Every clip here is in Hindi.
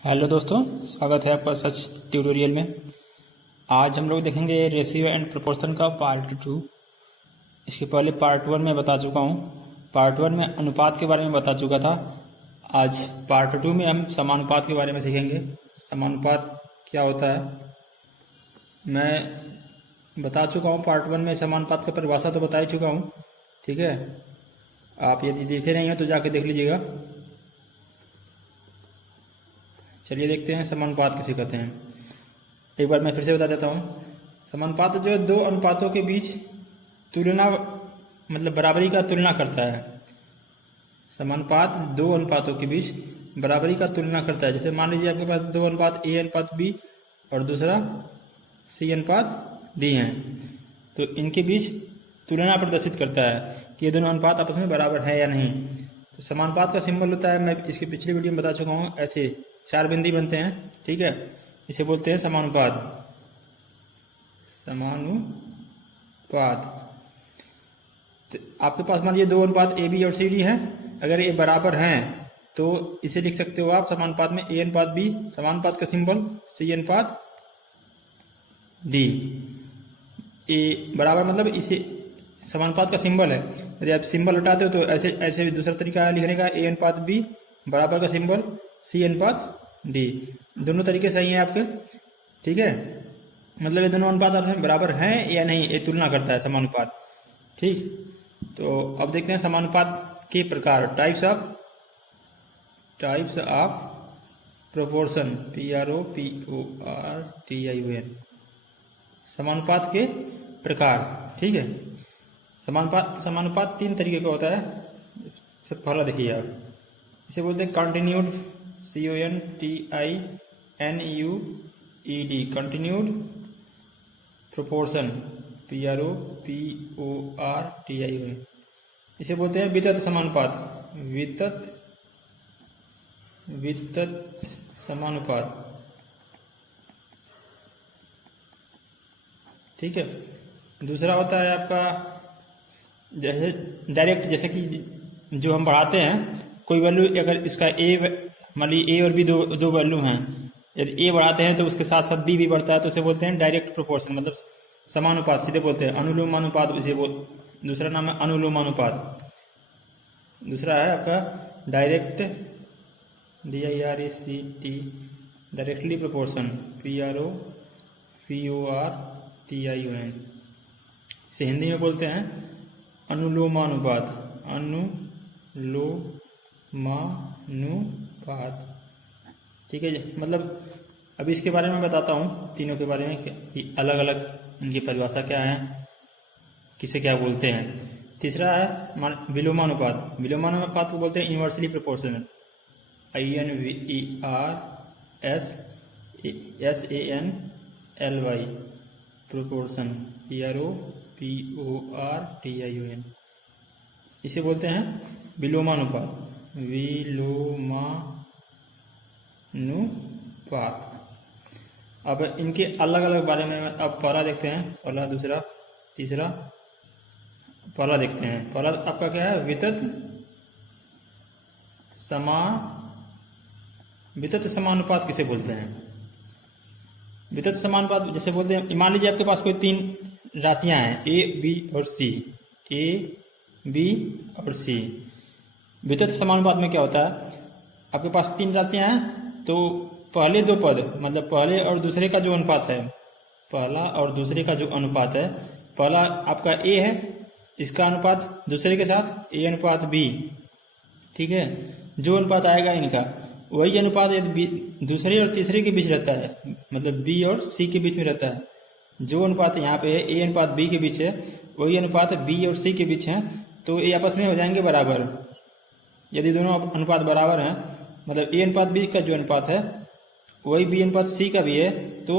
हेलो दोस्तों, स्वागत है आपका सच ट्यूटोरियल में। आज हम लोग देखेंगे रेशियो एंड प्रोपोर्शन का पार्ट 2। इसके पहले पार्ट 1 में बता चुका हूँ। पार्ट 1 में अनुपात के बारे में बता चुका था। आज पार्ट 2 में हम समानुपात के बारे में सीखेंगे। समानुपात क्या होता है मैं बता चुका हूँ। पार्ट 1 में समानुपात की परिभाषा तो बता ही चुका हूँ। ठीक है, आप यदि देखे नहीं हो तो जाके देख लीजिएगा। चलिए देखते हैं समानुपात किसे कहते हैं। एक बार मैं फिर से बता देता हूँ। समानुपात जो दो अनुपातों के बीच तुलना मतलब बराबरी का तुलना करता है। समानुपात दो अनुपातों के बीच बराबरी का तुलना करता है। जैसे मान लीजिए आपके पास दो अनुपात ए अनुपात बी और दूसरा सी अनुपात डी हैं, तो इनके बीच तुलना प्रदर्शित करता है कि ये दोनों अनुपात आपस में बराबर है या नहीं। तो समानुपात का सिंबल होता है, मैं इसके पिछले वीडियो में बता चुका हूँ, ऐसे चार बिंदी बनते हैं। ठीक है, इसे बोलते हैं समानुपात। समानुपात तो आपके पास मान लीजिए दो अनुपात ए बी और सी डी है। अगर ये बराबर हैं तो इसे लिख सकते हो आप समानुपात में ए अनुपात बी, समानुपात का सिंबल सी अनुपात डी। ए बराबर मतलब इसे समानुपात का सिंबल है। यदि आप सिंबल हटाते हो तो ऐसे ऐसे दूसरा तरीका है लिखने का, ए अनुपात बी बराबर का सिंबल सी अनुपात डी। दोनों तरीके सही हैं आपके। ठीक है, मतलब ये दोनों अनुपात आपस में बराबर हैं या नहीं, ये तुलना करता है समानुपात। ठीक, तो अब देखते हैं समानुपात के प्रकार। टाइप्स ऑफ प्रोपोर्शन, PROPORTION, समानुपात के प्रकार। ठीक है, समानुपात तीन तरीके का होता है। सबसे पहला देखिए आप, इसे बोलते हैं continued, CONTINUED, continued proportion, PROPORTION। इसे बोलते हैं वितत समानुपात, वितत समानुपात। ठीक है, दूसरा होता है आपका जैसे डायरेक्ट, जैसे कि जो हम बढ़ाते हैं कोई वैल्यू, अगर इसका ए मान लीजिए ए और बी दो वैल्यू हैं, यदि ए बढ़ाते हैं तो उसके साथ साथ बी भी बढ़ता है, तो उसे बोलते हैं डायरेक्ट प्रोपोर्शन, मतलब समानुपात, सीधे बोलते हैं अनुलोमानुपात। इसे दूसरा नाम है अनुलोमानुपात। दूसरा है आपका direct, DIRECT, directly proportion, PROPORTION। इसे हिंदी में बोलते हैं अनुलोमानुपात, अनुलोमानुपात। ठीक है, मतलब अभी इसके बारे में बताता हूँ, तीनों के बारे में कि अलग अलग इनकी परिभाषा क्या है, किसे क्या बोलते हैं। तीसरा है विलोमानुपात। विलोमानुपात को बोलते हैं inversely proportional, INVERSANLY, proportion, PROPORTION। इसे बोलते हैं विलोमानुपात, विलोमानुपात। अब इनके अलग अलग बारे में अब पहला देखते हैं, पहला दूसरा तीसरा। पहला देखते हैं, पहला आपका क्या है, वितत समानुपात किसे बोलते हैं। वितत समानुपात जैसे बोलते हैं, मान लीजिए आपके पास कोई तीन राशियां हैं, ए बी और सी, ए बी और सी। वितत समानुपात में क्या होता है, आपके पास तीन राशियां हैं, तो पहले दो पद मतलब पहले और दूसरे का जो अनुपात है, पहला और दूसरे का जो अनुपात है, पहला आपका ए है, इसका अनुपात दूसरे के साथ ए अनुपात बी। ठीक है, जो अनुपात आएगा इनका वही अनुपात दूसरे और तीसरे के बीच रहता है, मतलब बी और सी के बीच में रहता है। जो अनुपात यहाँ पे है ए अनुपात बी के बीच है, वही अनुपात बी और सी के बीच है, तो ये आपस में हो जाएंगे बराबर। यदि दोनों अनुपात बराबर हैं, मतलब ए अनुपात बी का जो अनुपात है वही बी अनुपात सी का भी है, तो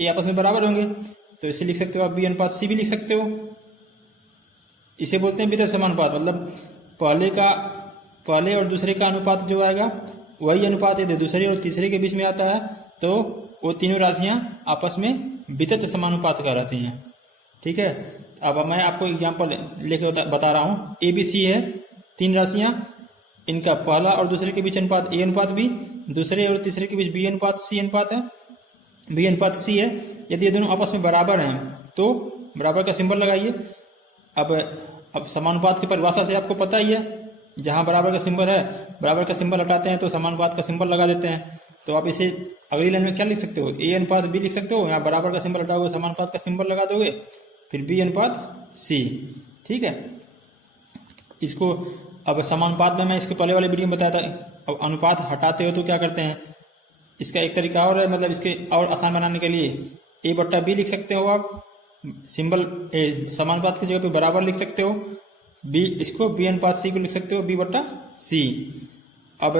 ये आपस में बराबर होंगे। तो इसे लिख सकते हो आप बी अनुपात सी भी लिख सकते हो। इसे बोलते हैं वितत समानुपात, मतलब पहले और दूसरे का अनुपात जो आएगा वही अनुपात यदि दूसरे और तीसरे के बीच में आता है, तो वो तीनों राशियां आपस में वितत समानुपात कहलाती हैं। ठीक है, अब मैं आपको एग्जाम्पल लेके बता रहा हूँ। ए बी सी है तीन राशियां, इनका पहला और दूसरे के बीच अनुपात ए अनुपात बी, दूसरे और तीसरे के बीच बी अनुपात सी अनुपात है, बी अनुपात सी है। यदि ये दोनों आपस में बराबर हैं तो बराबर का सिंबल लगाइए। अब समानुपात की परिभाषा से आपको पता ही है, जहां बराबर का सिंबल है, बराबर का सिंबल हटाते हैं तो समानुपात का सिंबल लगा देते हैं। तो आप इसे अगली लाइन में क्या लिख सकते हो, ए अनुपात बी लिख सकते हो। यहाँ बराबर का सिंबल हटाओगे, समानुपात का सिंबल लगा दोगे, फिर बी अनुपात सी। ठीक है, इसको अब समानुपात में मैं इसके पहले वाले वीडियो में बताया था। अब अनुपात हटाते हो तो क्या करते हैं, इसका एक तरीका और है, मतलब इसके और आसान बनाने के लिए ए बट्टा बी लिख सकते हो आप, सिंबल समानुपात की जगह पे बराबर लिख सकते हो, बी इसको बी अनुपात सी को लिख सकते हो बी बट्टा सी। अब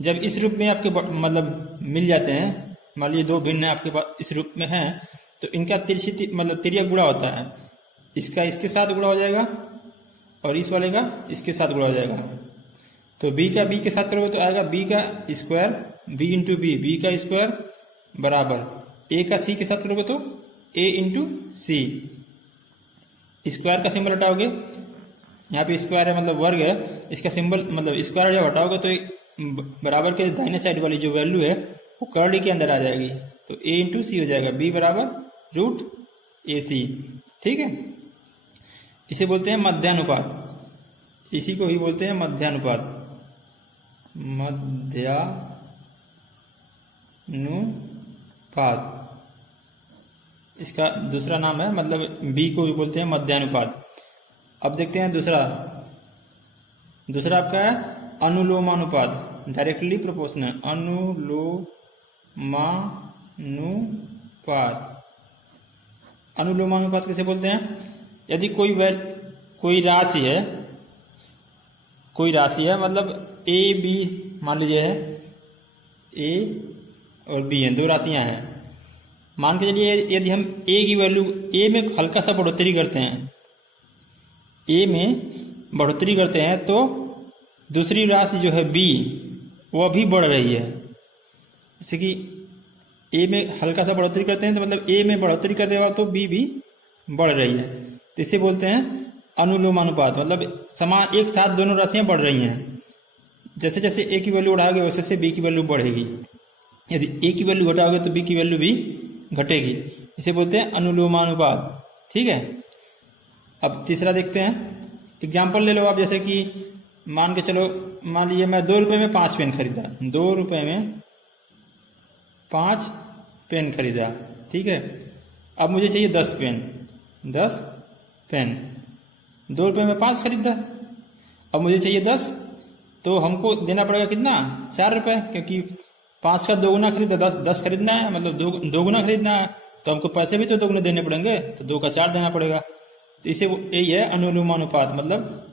जब इस रूप में आपके मतलब मिल जाते हैं, मान लीजिए दो भिन्न आपके पास इस रूप में हैं, तो इनका मतलब तिर्यक गुणा होता है। इसका इसके साथ गुणा हो जाएगा और इस वाले का इसके साथ गुणा हो जाएगा। तो बी का बी के साथ करोगे तो आएगा बी का square, B into B, B का स्क्वायर बराबर ए का सी के साथ करोगे तो ए इंटू सी। स्क्वायर का सिंबल हटाओगे, यहाँ पे स्क्वायर है मतलब वर्ग है, इसका सिंबल मतलब स्क्वायर जब हटाओगे तो बराबर के दाहिने साइड वाली जो वैल्यू है वो कर्ली के अंदर आ जाएगी, तो ए इंटू सी हो जाएगा, बी बराबर रूट ए सी। ठीक है, इसे बोलते हैं मध्यानुपात, इसी को ही बोलते हैं मध्यानुपात, मध्यानुपात इसका दूसरा नाम है, मतलब बी को भी बोलते हैं मध्यानुपात। अब देखते हैं दूसरा आपका है अनुलोमानुपात, डायरेक्टली प्रोपोर्शनल, अनुलोमानुपात किसे बोलते हैं, यदि कोई राशि है मतलब ए बी मान लीजिए है, ए और बी हैं, दो राशियां हैं। मान के चलिए यदि हम ए की वैल्यू, ए में हल्का सा बढ़ोतरी करते हैं, ए में बढ़ोतरी करते हैं तो दूसरी राशि जो है बी वो भी बढ़ रही है। जैसे कि ए में हल्का सा बढ़ोतरी करते हैं तो मतलब ए में बढ़ोतरी कर रहे हो तो बी भी बढ़ रही है, तो इसे बोलते हैं अनुलोमानुपात। मतलब समान एक साथ दोनों राशियां बढ़ रही हैं, जैसे जैसे ए की वैल्यू बढ़ाओगे वैसे से बी की वैल्यू बढ़ेगी, यदि ए की वैल्यू घटाओगे तो बी की वैल्यू भी घटेगी, इसे बोलते हैं अनुलोमानुपात। ठीक है, अब तीसरा देखते हैं, एग्जाम्पल ले लो आप, जैसे कि मान के चलो, मान लीजिए मैं 2 रुपये में 5 पेन खरीदा, 2 रुपये में 5 पेन खरीदा। ठीक है, अब मुझे चाहिए 10 पेन, 2 रुपये में 5 खरीदा, अब मुझे चाहिए 10, तो हमको देना पड़ेगा कितना, 4 रुपये, क्योंकि 5 का 2 गुना खरीदा, 10 खरीदना है, मतलब 2 गुना खरीदना है, तो हमको पैसे भी तो 2 गुने देने पड़ेंगे, तो 2 का 4 देना पड़ेगा। तो इसे यही है अनुलोमानुपात, मतलब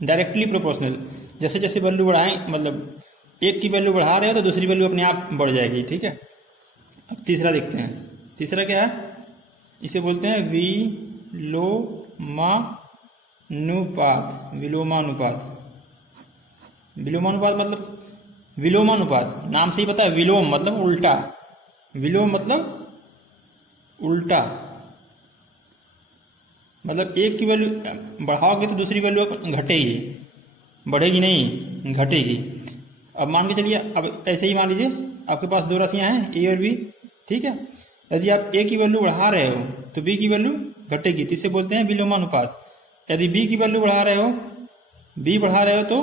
डायरेक्टली प्रोपोर्शनल। जैसे जैसे वैल्यू बढ़ाएं, मतलब एक की वैल्यू बढ़ा रहे हो तो दूसरी वैल्यू अपने आप बढ़ जाएगी। ठीक है, अब तीसरा देखते हैं, तीसरा क्या है, इसे बोलते हैं विलोमानुपात। विलोमानुपात मतलब विलोमानुपात, नाम से ही पता है, विलोम मतलब उल्टा, विलोम मतलब उल्टा, मतलब एक की वैल्यू बढ़ाओगे तो दूसरी वैल्यू घटेगी, बढ़ेगी नहीं, घटेगी। अब मान के चलिए, अब ऐसे ही मान लीजिए आपके पास दो राशियां हैं ए और बी। ठीक है, यदि आप ए की वैल्यू बढ़ा रहे हो तो बी की वैल्यू घटेगी, तो इसे बोलते हैं विलोमानुपात। यदि बी की वैल्यू बढ़ा रहे हो, बी बढ़ा रहे हो तो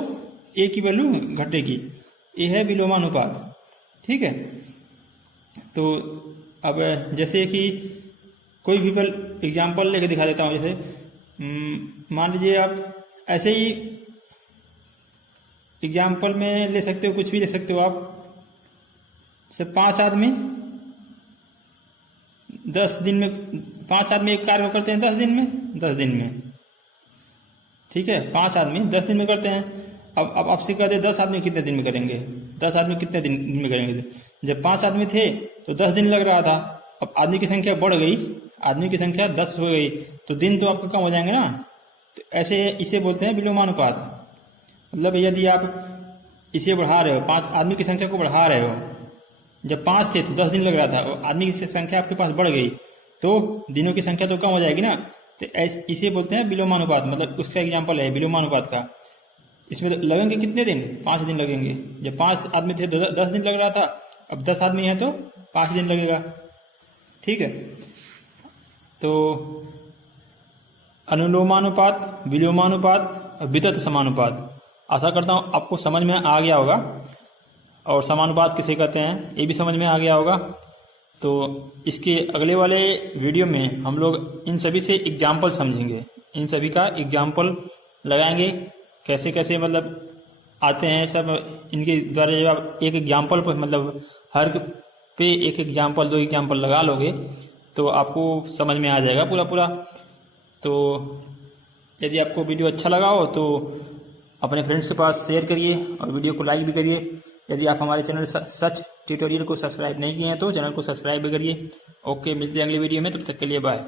ए की वैल्यू घटेगी, ये है विलोमानुपात। ठीक है, तो अब जैसे कि कोई भी एग्जाम्पल लेके दिखा देता हूँ। जैसे मान लीजिए आप ऐसे ही एग्जाम्पल में ले सकते हो, कुछ भी ले सकते हो आप। जैसे 5 आदमी 10 दिन में, 5 आदमी एक कार्य करते हैं 10 दिन में। ठीक है, 5 आदमी 10 दिन में करते हैं। अब आपसे कहते हैं 10 आदमी कितने दिन में करेंगे, 10 आदमी कितने दिन में करेंगे। जब 5 आदमी थे तो 10 दिन लग रहा था, अब आदमी की संख्या बढ़ गई, आदमी की संख्या 10 हो गई, तो दिन तो आपका कम हो जाएंगे ना। तो ऐसे इसे बोलते हैं विलोमानुपात। मतलब यदि आप इसे बढ़ा रहे हो, 5 आदमी की संख्या को बढ़ा रहे हो, जब 5 थे तो 10 दिन लग रहा था, और आदमी की संख्या आपके पास बढ़ गई तो दिनों की संख्या तो कम हो जाएगी ना। तो इसे बोलते हैं विलोमानुपात, मतलब उसका एग्जाम्पल है विलोमानुपात का। इसमें लगेंगे कितने दिन? 5 दिन लगेंगे। जब 5 आदमी थे 10 दिन लग रहा था, अब 10 आदमी हैं तो 5 दिन लगेगा। ठीक है, तो अनुलोमानुपात, विलोमानुपात और वितत समानुपात, आशा करता हूँ आपको समझ में आ गया होगा। और समानुपात किसे कहते हैं ये भी समझ में आ गया होगा। तो इसके अगले वाले वीडियो में हम लोग इन सभी से एग्जाम्पल समझेंगे, इन सभी का एग्जाम्पल लगाएंगे, कैसे कैसे मतलब आते हैं सब। इनके द्वारा जब आप एक एग्जाम्पल पर मतलब हर पे एक एग्जाम्पल 2 एग्जाम्पल लगा लोगे तो आपको समझ में आ जाएगा पूरा पूरा। तो यदि आपको वीडियो अच्छा लगा हो तो अपने फ्रेंड्स के पास शेयर करिए और वीडियो को लाइक भी करिए। यदि आप हमारे चैनल सच ट्यूटोरियल को सब्सक्राइब नहीं किए हैं तो चैनल को सब्सक्राइब भी करिए। ओके, मिलते हैं अगली वीडियो में, तब तक के लिए बाय।